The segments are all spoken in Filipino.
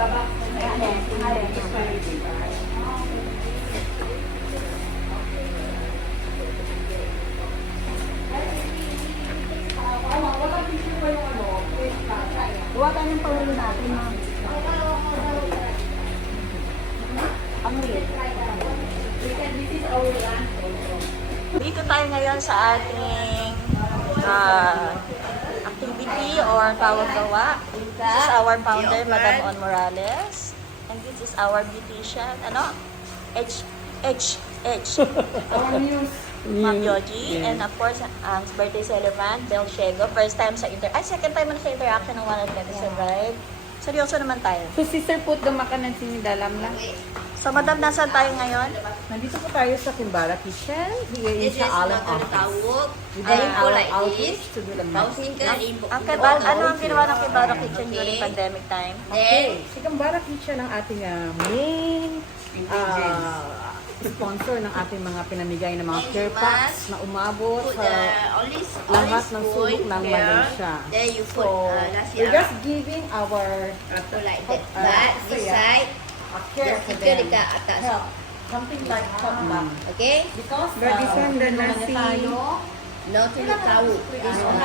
Gawa tayo ng paulo natin, ma'am. Ang real. Dito tayo ngayon sa ating activity or tawag-gawa. This is our founder, Madam On Morales. And this is our beautician, our muse, Ma'am Yoji. And of course, ang birthday celebrant, Del Shego. First time sa second time na sa interaction ng 127, right? Seryoso naman tayo. So, Sister Put, dumakanan si Dalam lang. So, Madam, nasaan tayo ngayon? Nandito po tayo sa Kimbara Kitchen. Here is sa Alam Office. With Like our this. outreach to do the magic. Ano ang ginawa ng Kibara Kitchen during pandemic time? Okay. Si Kimbara Kitchen ang ating main sponsor ng ating mga pinamigay ng mga care packs na umabot sa lahat ng sulok ng Malaysia. Then you put So, nasi we're Arab. just giving our Like that. But this side, a care the for chicken them. dekat atas. Help. Something like potluck. Okay? Because This one, the nasi. No to the tahu. This one.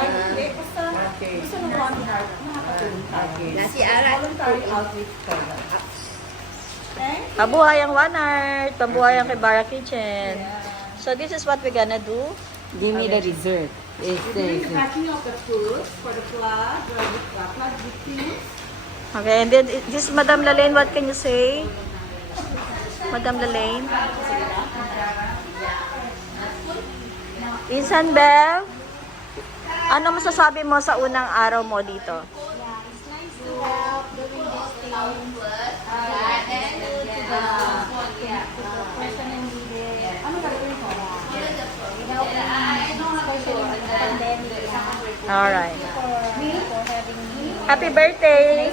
Okay. Gusto ng one heart, makakatulong tayo. Okay. Nasi Arab. Voluntary outreach program. Pabuhay ang One Heart, pabuhay ang Kibara Kitchen. So this is what we're gonna do. Give me the dessert. It's the Packing of the fruits for the flag, flag gifting. Okay, and then this is Madam Lalaine, what can you say? Madam Lalaine? Insan Bev? Ano masasabi mo sa unang araw mo dito? Alright. Happy birthday!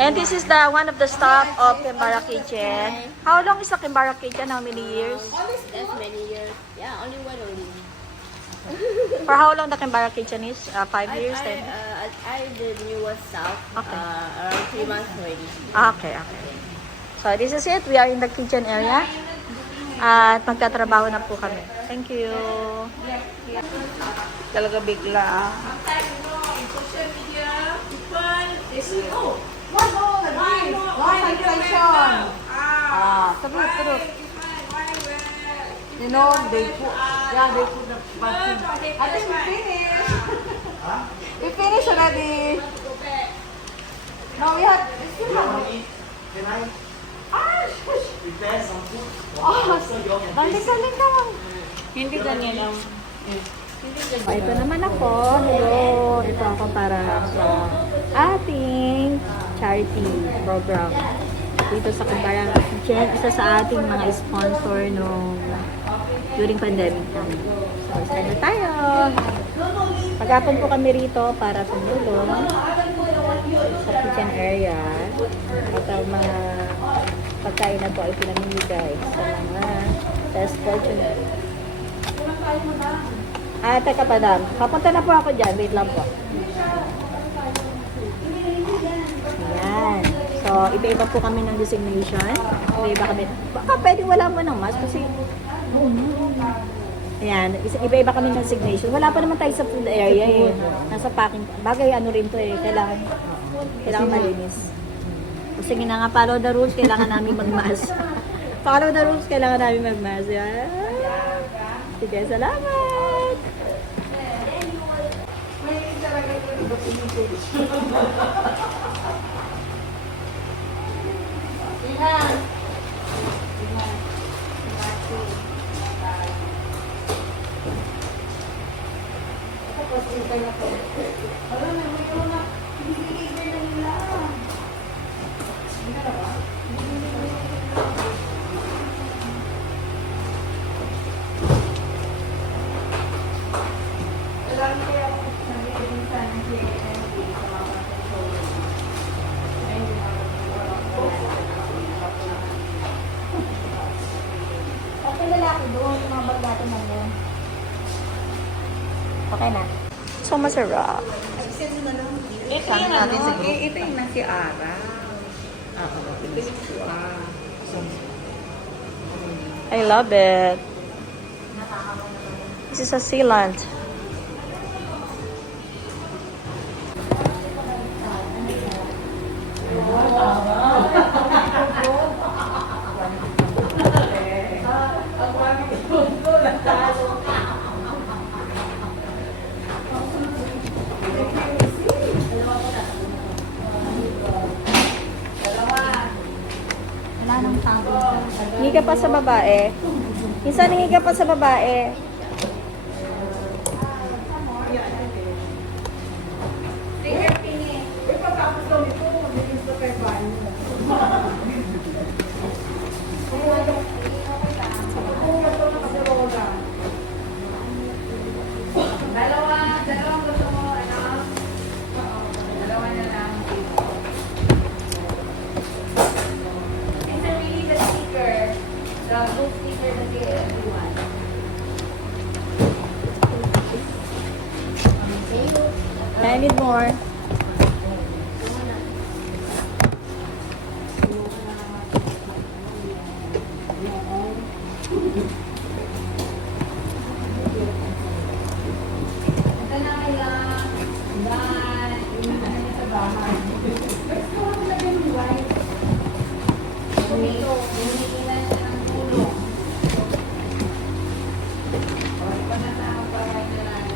And this is the one of the staff of Kimbara Kitchen. How long is the Kimbara Kitchen? How many years? That's many years. Yeah, only one only. For how long the Kimbara Kitchen is? 5 years? 10? I the newest staff. Okay. Around 3 months already. Okay, okay. So this is it. We are in the kitchen area. At magtatrabaho na po kami. Thank you. talaga bigla. Sarap. You know, they put the vaccine. I think we finished. We finished already. No, we had, we still have. Can I Shush! prepare some food? Balik naman. Hindi ganyan lang. Ito naman ako. Hello. Ito ako para sa ating charity program. Dito sa Kimbara Kitchen. Isa sa ating mga sponsor nung during pandemic time. So, start na tayo. Pag-apon po kami rito para tumulong sa kitchen area. At ang mga pagkain na po ay pinamimigay sa mga less fortunate. Teka madam. Papunta na po ako dyan. Wait lang po. Ayan. So, iba-iba po kami ng designation. Iba-iba kami. Baka pwede wala mo ng mask kasi ayan, iba-iba kami ng designation. Wala pa naman tayo sa food area eh. Nasa packing. Bagay ano rin to eh. Kailangan malinis. Kasi nga nga, follow the rules, kailangan namin mag-mask. Follow the rules, kailangan namin mag-mask. Yan. Sige, salamat! Okay na. So masarap. Ito yung natin sa group. Ito yung nasi Ara. I love it. This is a sealant. Hingi ka pa sa babae. Minsan hingi ka pa sa babae. Dalawang gusto mo, ano? Dalawa na lang. And then really the sticker, the blue sticker that they everyone. I need more. Ito na kailangan. Yan. Yung ano niya sa bahay. Let's go ako lagay yung white. Humihilan siya ng tulong. O, ito na tao pa yan na lang.